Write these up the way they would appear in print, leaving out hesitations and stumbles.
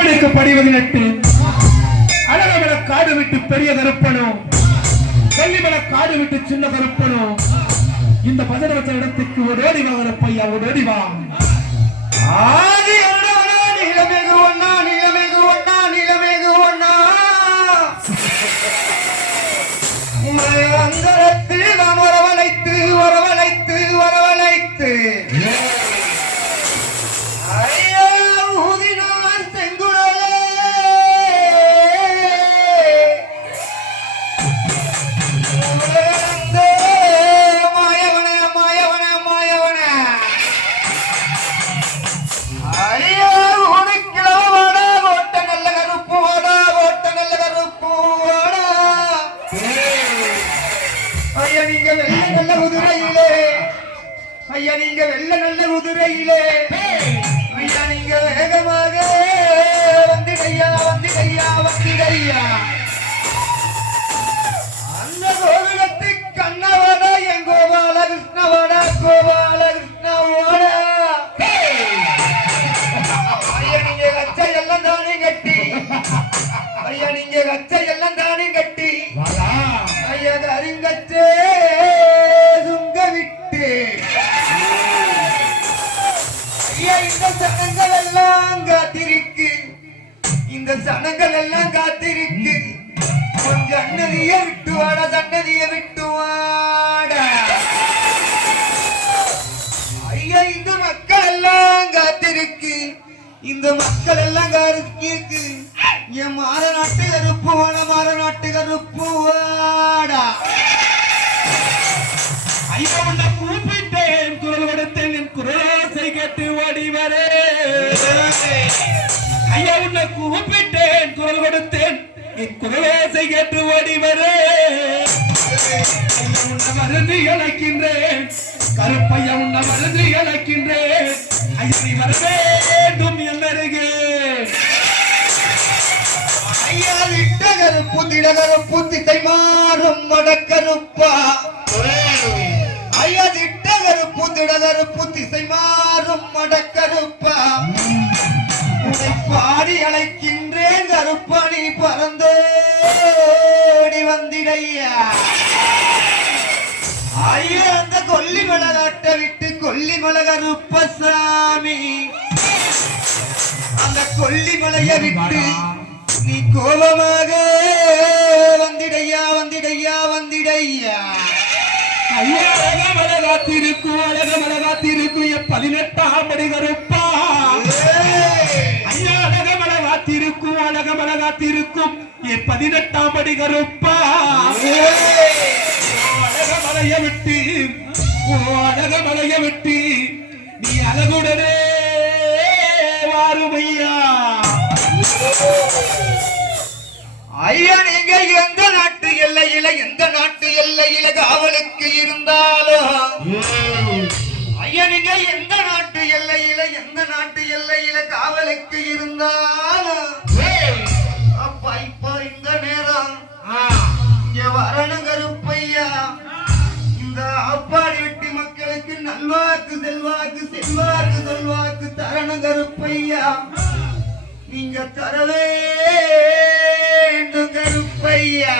அப்பனுக்கு படிவதினட்டு அழகமல காடு விட்டு பெரிய கருப்பனும் கொல்லிமல காடு விட்டு சின்ன கருப்பனும் இந்த பதினவற்ற இடத்துக்கு ஓடோடி வா கருப்பையா ஓடோடி வா. ஆதி நீலமேகு ஒன்னா நீலமேகு ஒன்னா நீலமேகு ஒன்னா அந்தரத்தில் நாம் வரவழைத்து வரவழைத்து வரவழைத்து ஐயா ஊதினான் செங்குடலே மாயவன மாயவன மாயவன ஐயா உனக்கிழவட ஓட்ட நல்ல கருப்பு வாடா ஓட்ட நல்ல கருப்பு வாடா. ஐயா நீங்க வெள்ள நல்ல குதிரையிலே ஐயா நீங்க வெள்ள நல்ல குதிரையிலே ஐயா நீங்க வேகமாக வந்திடையா வந்திடையா வந்திடையா. அந்த கோவிலத்து கண்ணவட என் கோபால கிருஷ்ணவட கோபால கிருஷ்ணவோட ஐயா நீங்க கச்சை எல்லாம் தானே கட்டி ஐயா நீங்க கச்சை எல்லாம் தானே கட்டி ஐயா கருங்கச்சே சுங்க விட்டு ஐயா இந்த சனங்கள் எல்லாம் காத்திருக்கு இந்த சனங்கள் எல்லாம் காத்திருக்கு கொஞ்சம் சன்னதிய விட்டு வாடா சன்னதிய விட்டு வாடா. ஐயா இந்த மக்கள் எல்லாம் காத்திருக்கு இந்த மக்கள் எல்லாம் காத்திருக்கு என் மாற நாட்டு கருப்பு வாடா மாற நாட்டு கருப்பு வாடா. ஐயா உன்னை கூப்பிட்டேன் குரல் கொடுத்தேன் என் குரலோசை கேட்டு ஓடி வரே. ஐயா உன்னை கூப்பிட்டேன் குரல் கொடுத்தேன் என் குரலோசை கேட்டு ஓடி வரே. உன்னை மருந்து இழக்கின்றேன் கருப்பையா உன்னை மருந்து இழக்கின்றேன். ஐயா நீ வர வேண்டும் என்னருகே. ஐயா விட்ட கருப்பு திடகருப்பு திசை மாறும் மடக்கருப்பா. ஐயா திட்ட கருப்பு திடகருப்பு திசை மாறும் மடக்கருப்பா. உன்னை பாடி அழைக்கின்றேன் கருப்பா நீ பறந்தோடி வந்திடையா. ஐயா அந்த கொல்லிமலை நாட்டை விட்டு கொல்லிமலை கருப்பசாமி அந்த கொல்லிமலையை விட்டு நீ கோபமாக வந்திடையா வந்திடையா வந்திடையா. ஐயா அழகமல காத்திருக்கும் அழகமல காத்திருக்கும் என் 18ஆம் படி கருப்பா. ஐயா அழகமல காத்திருக்கும் அழகமல காத்திருக்கும் என் 18ஆம் படி கருப்பா. அழகமலைய விட்டு அழகமலைய விட்டு நீ அழகுடனே வாருமையா. ஐயா நீங்க எந்த நாட்டு எல்லையில எந்த நாட்டு எல்லையில காவலுக்கு இருந்தாலும் ஐயா நீங்க எந்த நாட்டு எல்லையில எந்த நாட்டு எல்லையில காவலுக்கு இருந்தாலும் அப்பா இப்ப இந்த நேரம் இங்க வரணும் கருப்பையா. இந்த அப்பாடி வெட்டி மக்களுக்கு நல்வாக்கு செல்வாக்கு செல்வாக்கு செல்வாக்கு தரணும் கருப்பையா. நீங்க தரவே கருப்பையா.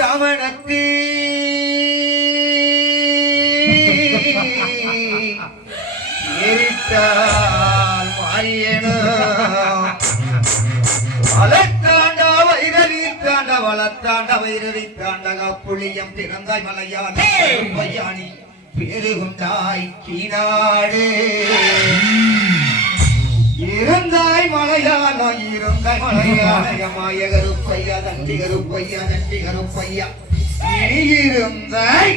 ராமணத்தி ஏறிட்டால் மாயனோ வளர்த்தாண்டா வைரவி தாண்டா வளர்த்தாண்டா வைரவி தாண்டகா புளியம் பிறந்தாய் மலையான பையானி பெருகுண்டாய் கீநாடு இருந்தாய் மலையாளோ இருந்தாய் மலையாளமாய கருப்பையா தண்டி கருப்பையா தண்டி கருப்பையா நீ இருந்தாய்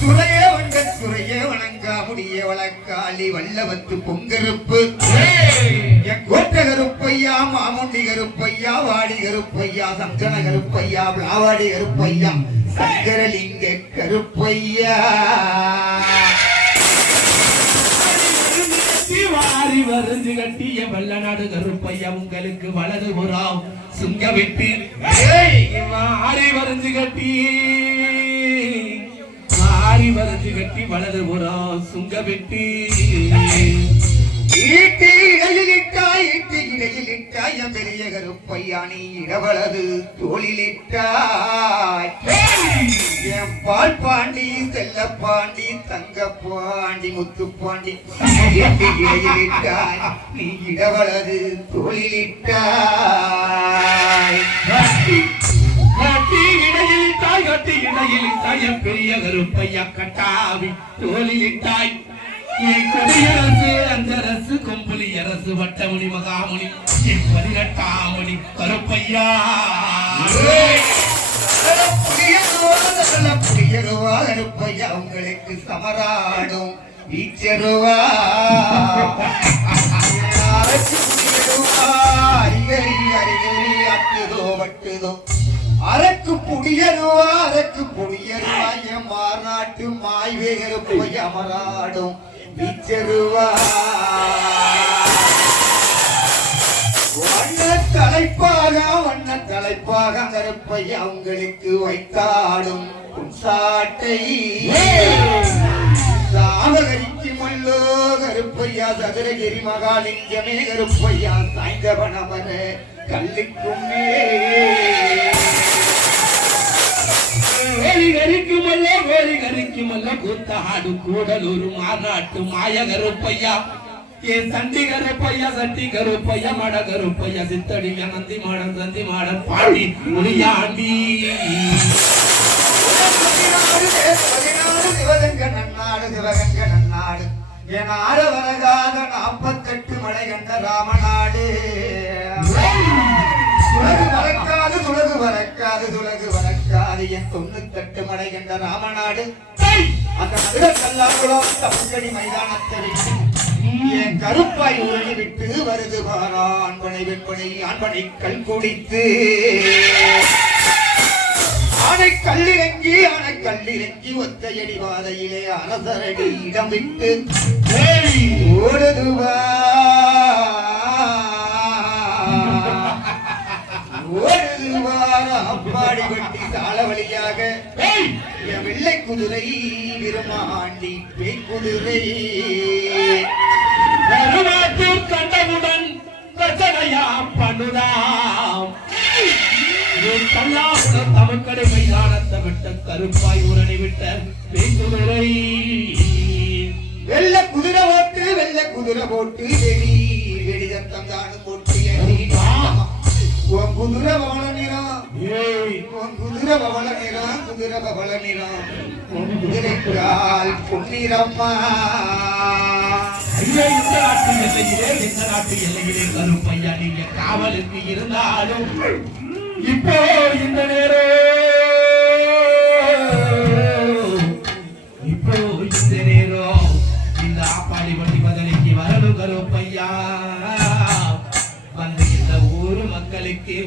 துறையே வண்டன் துறையே வணங்கா முடிய வழக்காளி வல்லவத்து பொங்கருப்பு என் கோட்ட கருப்பையா மாமுண்டி கருப்பையா வாடி கருப்பையா சங்கன கருப்பையா விளாவாடி கருப்பையா சங்கரலிங்க கருப்பையா. வாரி வரைஞ்சு கட்டிய வெள்ளநாடு கருப்பையா உங்களுக்கு வலது புறம் சுங்க விட்டு வாரி வரைஞ்சு கட்டி வாரி வளைஞ்சு கட்டி வலது புறம் சுங்க வெட்டி ஈட்டி இடையிலிட்டாய் ஈட்டி இடையிலிட்டாய் என் பெரிய கருப்பையா நீ இடவளது தோளிலிட்டாய் என் பால் பாண்டி செல்ல பாண்டி தங்க பாண்டி முத்து பாண்டி ஈட்டி இடையிலிட்டாய் நீ இடவளது தோளிலிட்டாய் கட்டி இடையிலிட்டாய் கட்டி இடையிலிட்டாய் என் பெரிய கருப்பையா கட்டாவி தோளிலிட்டாய் என் கொடியரசு அஞ்சரசு கொம்புலி அரசு வட்டமணி மகாமணி என் 18ஆம் மணி கருப்பையா கருப்பையா உங்களுக்கு சமராடும் வீச்சருவா அரக்கு புடியருவா அரக்கு புடியருவா என் மாநாட்டு மாய்வே கருப்பையா அமராடும் வீச்சருவா வண்ண தலைப்பாக கருப்பையா உங்களுக்கு வைத்தாடும் சாட்டை சாவகரிக்கு மல்லோ கருப்பையா சதுரகிரி மகாலிங்கமே கருப்பையா சாய்ந்தவனமன கல்லுக்கும் கரிக்குமல்ல கூத்தாடு கூடலூர் மாநாட்டு மாய கருப்பையா என் சண்டி கருப்பையா மட கருப்பையா சித்தடியா நந்தி மாடன் பாடி முனியாண்டி சிவகங்க நன்னாடு என் ஆறு வரகாத 48 மலை கண்ட ராமநாடு துலகு வரக்காது என் 98 மலை கண்ட ராமநாடு அந்த மதுரை கல்லாகுளம் தப்புக்கடி மைதானத்தை விட்டு என் கருப்பாய் உருளி விட்டு வருது பாரா ஆண்பனை வெண்பனை ஆண்பனை கல் குடித்து ஆனை கல்லிறங்கி ஒத்தையடி பாதையிலே அரசரடி இடம் விட்டு ஓடுதுவா அப்பாடி வட்டி சால வழியாக என் வெள்ளை குதிரை விருமாண்டி பெண் குதிரை கண்டவுடன் பிரச்சனையா பண்ணுதாம் தமிழ்கடை மைதானத்தை விட்ட கருப்பாய் உரணி விட்ட பெண்குதிரை வெள்ள குதிரை போட்டு வெடி தத்தம் தானும் போட்டு குதிரை பவள நிறம் குதிரைக்கால் பொன்னிறம்மா இந்த நாட்டு எல்லையிலே கருப்பையா நீங்க காவலுக்கு இருந்தாலும் இப்போ இந்த நேரம் இந்த ஆப்பாடி வண்டி பதிலைக்கு வரணும் கருப்பையா வந்து இந்த ஊரு மக்களுக்கு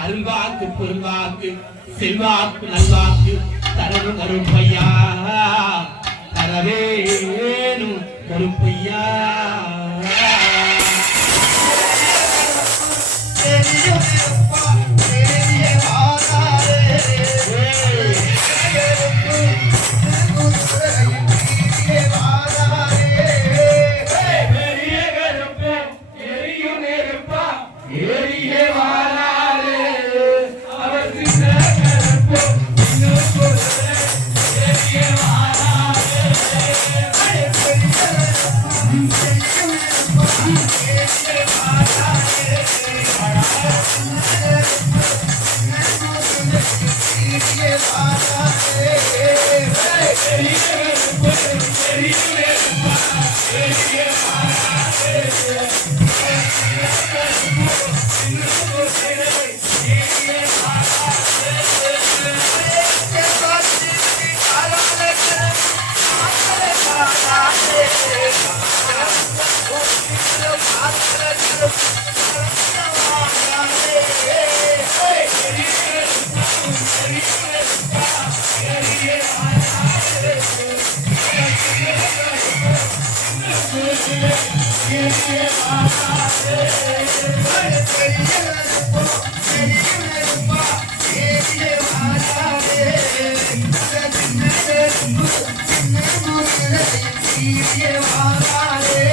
அருள்வாக்கு பொருள்வாக்கு செல்வாக்கு நல்வாக்கு தரணும் கருப்பையா தரவேணும் கருப்பையா நீயே வாராதே